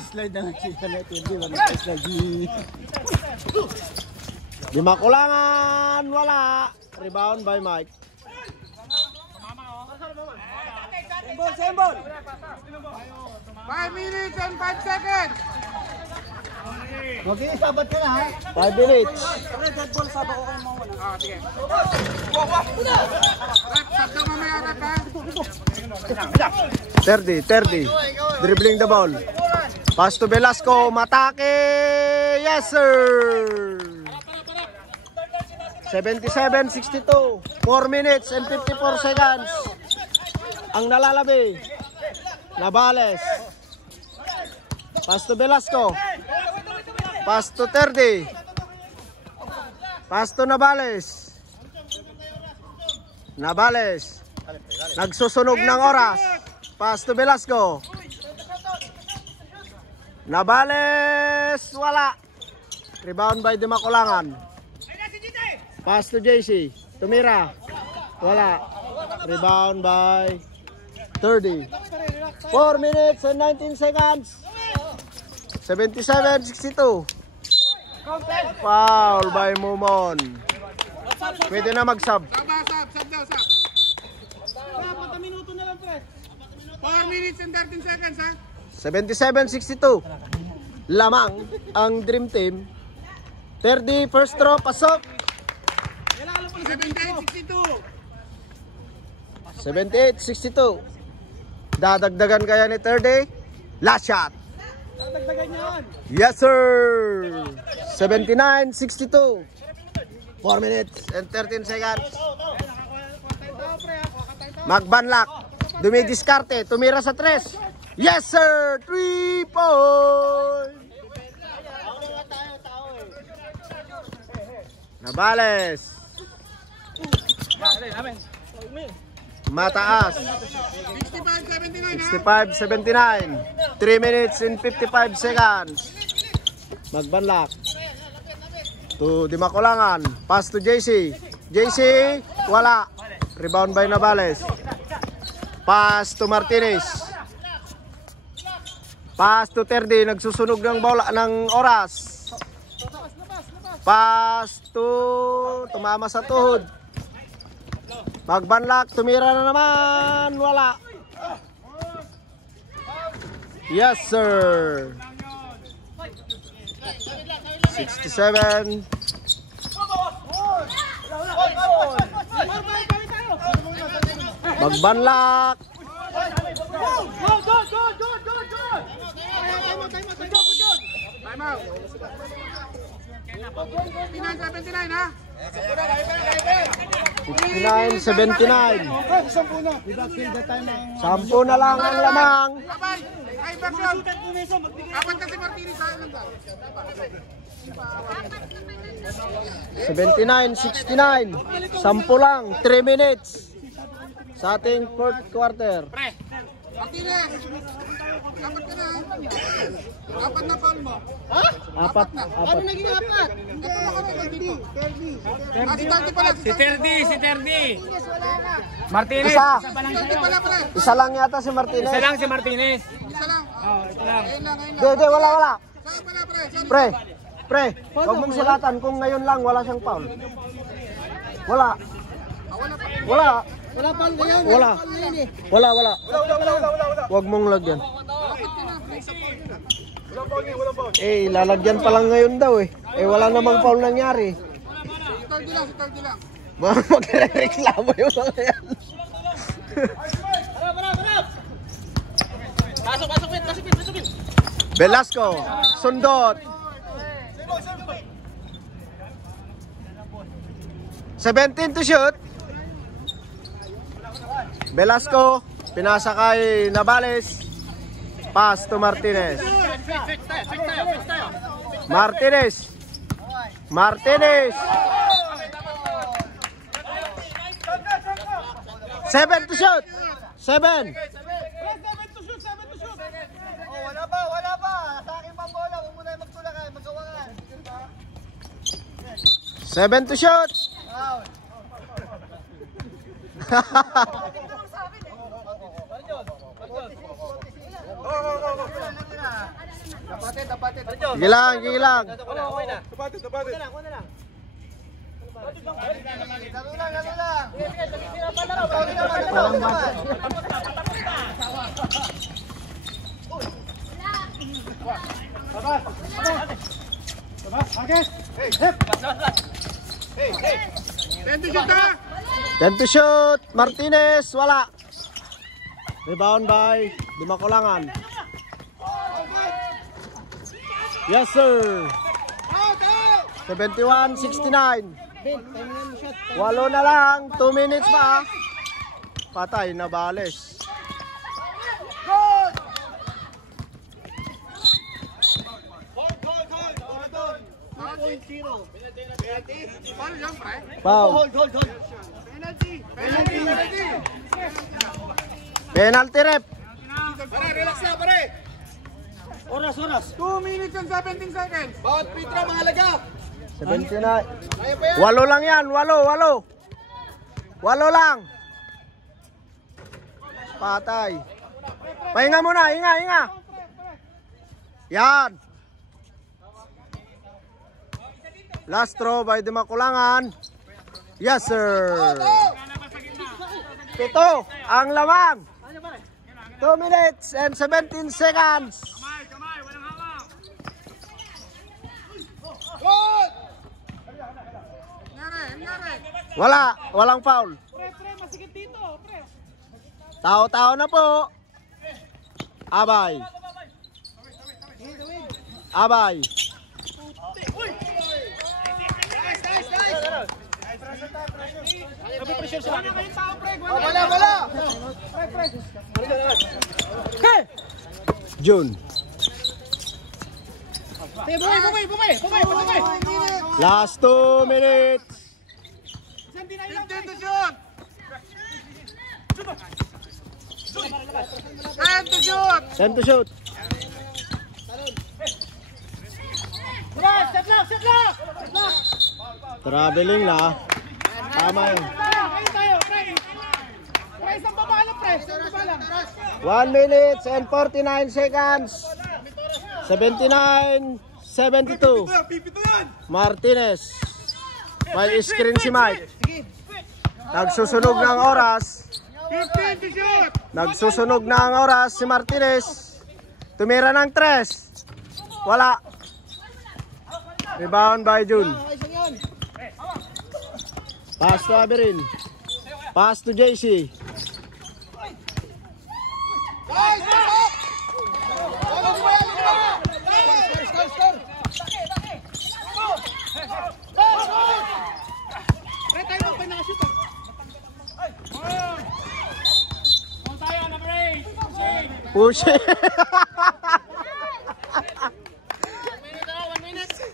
Slide na siya na ito. Hindi wala slide. Di makulangan, wala. Rebound by Mike. Sembol. 5 minutes and 5 seconds. Okay, sabat ka na ha. 5 minutes. Red ball sabat ko kayo mawala. Ah, sige. Rep, sabda mamaya rep ha. 30. Dribbling the ball. Pass to Velasco. Matake. Yes, sir. 77-62. 4 minutes and 54 seconds. Ang nalalabi. Nabales. Pass to Velasco. Pass to 30. Pass to Nabales. Nabales. Nagsusunog ng oras. Pass to Velasco. Nabales. Wala. Rebound by Dimakulangan. Pass to JC. Tumira. Wala. Rebound by 30. 4 minutes and 19 seconds. 77-62. Foul by Mumon. Pwede na mag-sub. Sab daw, sab. 4 minutes and 13 seconds ha. 77-62. Lamang ang Dream Team. 30, first throw, pasok. 78-62. Dadagdagan kaya ni 30. Last shot. Yes, sir. 79-62. 4 minutes and 13 seconds. Magbanlak. Dumidiskarte. Tumira sa 3. Yes, sir. 3 point. Nabales. Mataas. 65-79. 3 minutes and 55 seconds. Magbanlak. To Dimakulangan. Pass to JC. JC. Wala. Rebound by Nabales. Pass to Martinez. Pass to 30. Nagsusunog ng bola ng oras. Pass to tumama sa tuhod. Magbanlak, tumira na naman. Wala. Yes, sir. 67. Magbanlak. Time out. 59-79 ha. 59-79. 10 na lang ang lamang. Abay, ay version. Apat kasi Martinez sa akin lang. 79-69. 10 lang. 3 minutes. Sa ating fourth quarter. Martinez. Apat ka na. Apat na foul mo. Apat. Ano naging apat? Ito na ka na dito. Si Tardy pala. Si Terdi. Martinez. Isa. Tardy pala pala. Isa lang yata si Martinez. Isa lang si Martinez. Isa lang. Oh, ito lang. Ayun lang. Hindi, wala. Saan pala pre? Pre, huwag mong silatan kung ngayon lang wala siyang foul. Wala. Wala pang ganyan. Wala. Huwag mong lagyan. Lalagyan pa lang ngayon daw eh. Wala namang foul nangyari. Si Tardy lang. Magre-reklamo yung mga yan. Pasok, Pin. Velasco, sundot. 17 to shoot. Velasco, pinasa kay Navales. Pass to Martinez. Martinez. 7 to shoot. 7. Wala pa. Sa akin pang bola. Huwag mo na magtulakan. Magkawangan. 7 to shoot. Dapatin. Gilang. Lalo lang. Ten to shoot. Martinez, wala. Rebound by Dimakulangan. Yes, sir. 71-69. Walo na lang. 2 minutes pa. Patay na Bales. Foul. Penalty rep. Pare, relax na, pare. Oras. 2 minutes and 17 seconds. Bawat pitra, mahalaga. 79. Walo lang yan. Walo lang. Patay. Pahinga muna. Hinga. Yan. Last throw by Dimakulangan. Yes, sir. 7 ang lamang. 2 minutes and 17 seconds. Kamay, walang hawak. Walang foul. Pre, masigit dito, pre. Tao na po. Abay. Wala. June. Bumay. Last 2 minutes. 15 to shoot. 10 to shoot. 10 to shoot. Set lock. Traveling na. Tama yun. Tayo, pre. Pre, isang babala, pre. 1 minute and 49 seconds. 79-72. Martinez. May screen si Mike. Nagsusunog ng oras. 15 to shoot. Nagsusunog na ang oras si Martinez. Tumira ng 3. Wala. Rebound by June. Pass to Aberin. Pass to JC. Push it.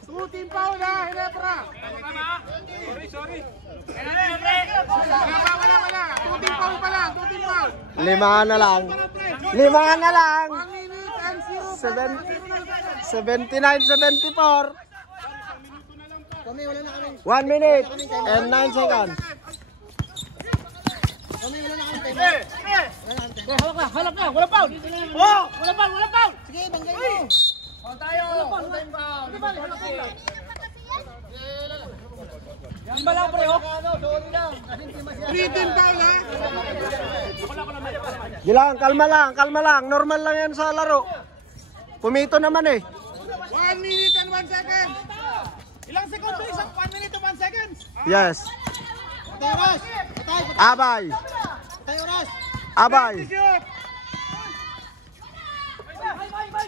2 team foul na, Hinebra. Sorry. Wala. 2 team foul pa lang, 2 team foul. 5 na lang. 1 minute and 79-74. 1 minute and 9 seconds. Halap na. Wala foul. Wala foul. Sige, banggay mo. Tayo. Yan ba lang, pre? 3 team foul ha. Gilang, kalma lang. Normal lang yan sa laro. Pumito naman eh. 1 minute and 1 second. Ilang seconds, please? 1 minute to 1 seconds. Yes. Abay. Abay.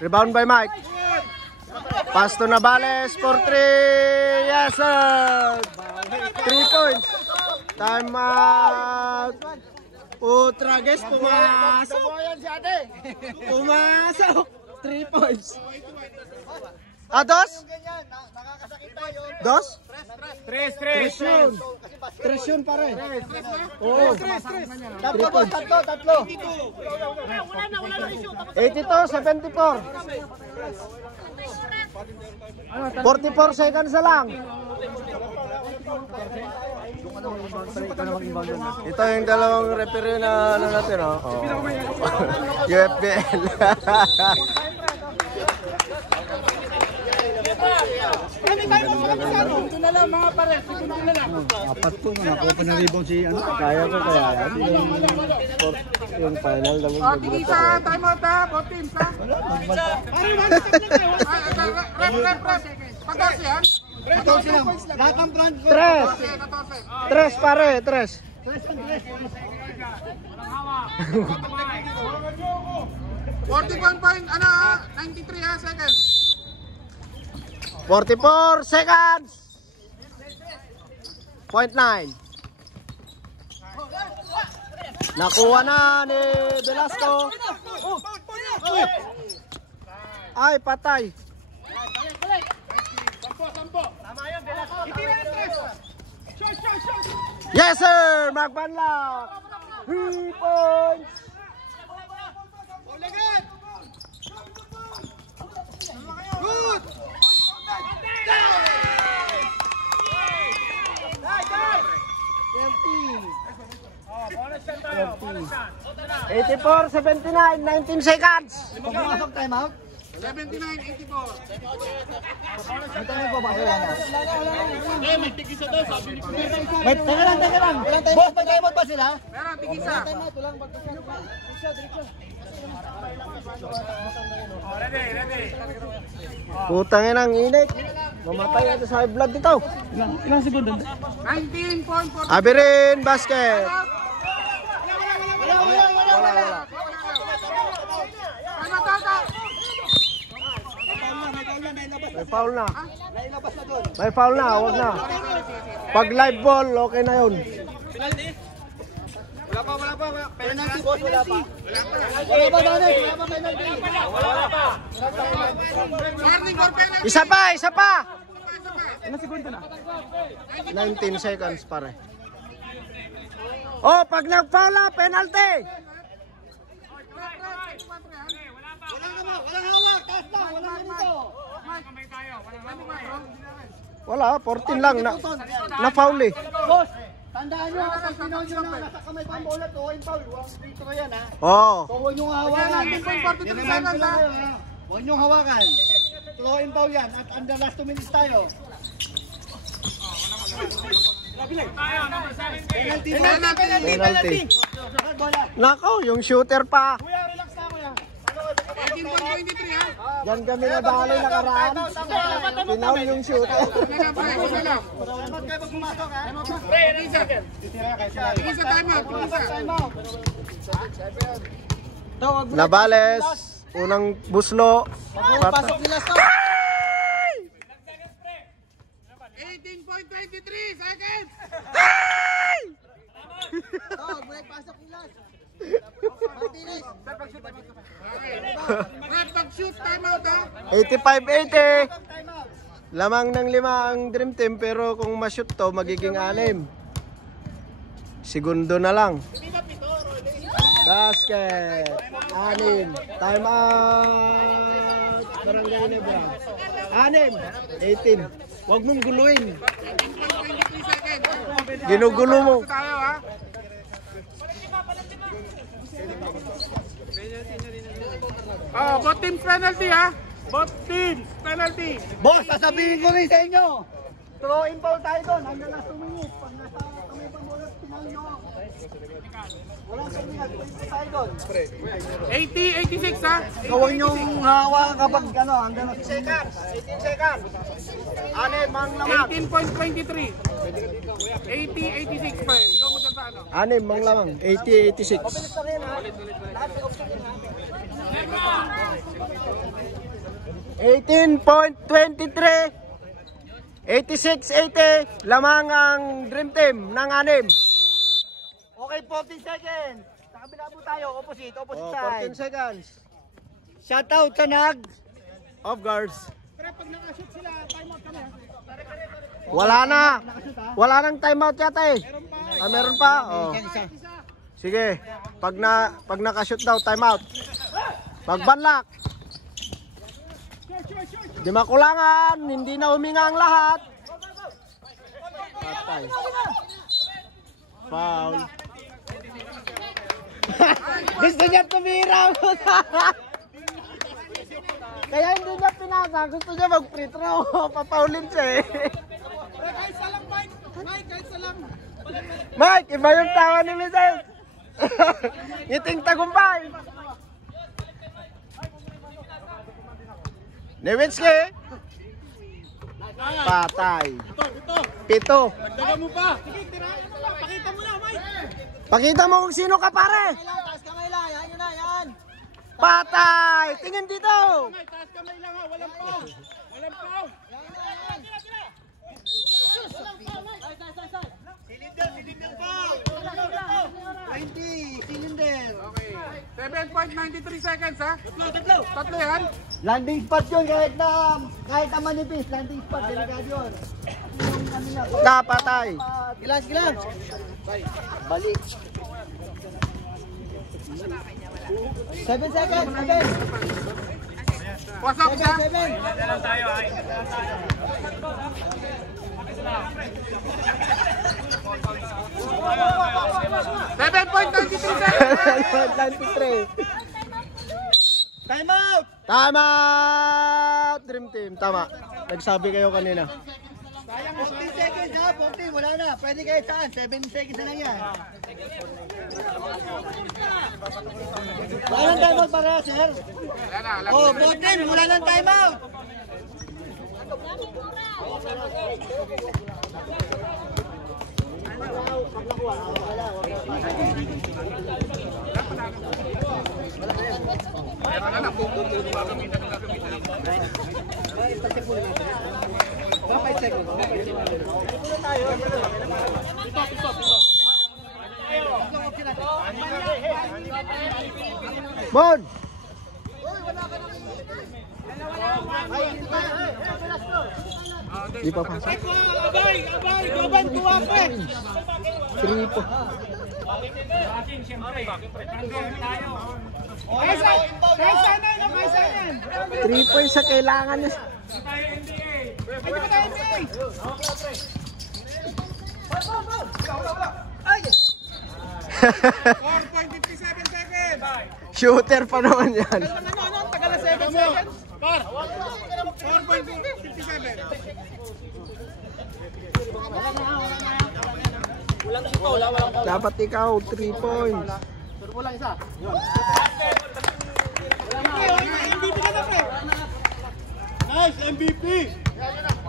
Rebound by Mike. Pass to Navales for 3. Yes, sir. 3 points. Time out. Utrages pumasok. Pumasok. 3 points. Dos? Dos? Tres yun. Tres yun pare. Oo. Tatlo. 82-74. 44 seconds na lang. Ito yung dalawang referee na ano natin, oh. UFBL. Apat po, nakakuha pa ng rebound si ano. Kaya ko kaya. Yung final naman. Tigisa, time out ha, both teams ha. Ref. Pagkas yan. Lahat ng front court. Tres pare, tres. 93 seconds. 44 seconds. Point 9. Nakuha na ni Velasco. Ay, patay. Yes, sir. Mark Banlock. 3 points. Good! 84-79, 19 seconds. Pumasok time out. 79-84. Ito na po ba? Teka lang. Boss, may time out ba sila? Meron, tigisa. Ready. Putang ina ang init. Mamatay ito sa high blood dito. Ilang segundo? 19.4. Abirin basket. Wala. May foul na, wag na. Pag live ball, okay na yun. Wala pa. Penalty, boss, wala pa. Wala pa penalty. Wala pa. Isa pa. 19 seconds pare. Oh, pag nag-foul na, penalty. Walang hawak. Taas na. Walang ganito. Wala, 14 lang na foul eh. Boss, tandaan nyo, kapag pinaw nyo na nasa kamay pa ang bola, tuwain foul. Huwag dito yan ha. Oo. So, huwag nyo hawakan. Huwag nyo hawakan. Tuwain foul yan. At under last 2 minutes tayo. Penalty. Nako, yung shooter pa. 18.23 ha. Yan kami nadali nakaraan. Pinaul yung shooter. Salamat kayo pag pumasok ha. Tigisa, time out. Navales, unang buslo. Pasok nila stop. 18.23 seconds. Pasok nila. Red, pag-shoot, time out ha. 85-80. Lamang ng 5 ang Dream Team, pero kung ma-shoot to, magiging 6. Segundo na lang. Basket. 6. Time out. Barangay Nebra. 6. 18. Huwag mong guluin. 18.23 seconds. Ginugulo mo. Tayo ha. Both teams penalty ha. Both teams penalty. Boss, sasabihin ko rin sa inyo. Throw in foul tayo doon. Hanggang last 2 minutes. Pag nasa kamay pa bola, pinaw nyo. Walang sumigat. Tayo doon. 80, 86 ha? Gawin yung hawa kapag ano, hanggang 18 seconds. 18 seconds. Anim ang lamang. 18.23. 80, 86 pa eh. Ikaw mo dyan sa ano? Anim ang lamang. 80, 86. 18.23. 86-80. Lamang ang Dream Team ng anim. Okay, 14 seconds. Sa kabila po tayo, opposite Oh, side. 14 seconds. Shoutout sa nag. Off guards. Pero pag nakashoot sila, time out kami ha? Wala na. Wala nang timeout yata eh. Ah, meron pa? Oh. Sige. Pag nakashoot daw, timeout. Pag banlak. Di makulangan. Hindi na huminga ang lahat. Patay. Foul. Gusto niya tumira. Kaya hindi niya pinasa. Gusto niya mag-free throw. Papaulin siya eh. Kahit sa lang, Mike! Mike, kahit sa lang! Mike, iba yung tawa ni Mrs. Ngiting tagumpay. Newinski. Patay. Pito. Dagdagan mo pa! Sige, tirahin mo lang! Pakita mo na, Mike! Pakita mo kung sino ka pare. Taas kamay lang, yan yun na, yan. Patay. Tingin dito. Mike, taas kamay lang ha! Walang pao! Walang pao! Okay. 7.93 seconds ha? Tatlo yan? Landing spot yun kahit na manipis, landing spot, delikado yun. Yung kanina. Napatay. Gilas. Balik. 7 seconds, 7. Wasap siya? 7. 7.93 seconds! 93. Time out! Tama. Dream Team. Tama. Nagsabi kayo kanina. 14 seconds ha, 14, wala na. Pwede kayo saan, 7 seconds na lang yan. Wala nang time out para, sir. Oh, 14, wala nang time out. Mon. Di pa pasok. Abay! Gaban, kuwape! 3 po. Kaysa na yun! 3 points sa kailangan niya. Pwede ba tayo NBA? Ay! 4.57 seconds! Shooter pa naman yan. Ano? Tagal na 7 seconds? 4.57. Dapat ikaw 3 points. Nice! MVP!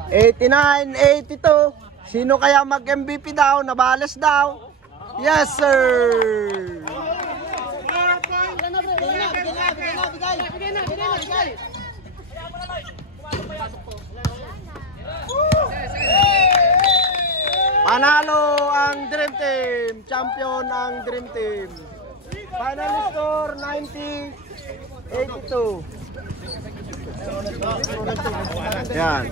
89-82. Sino kaya mag-MVP daw? Nabales daw? Yes, sir! Panalo ang Dream Team. Champion ang Dream Team. Final score 90-82. Yan.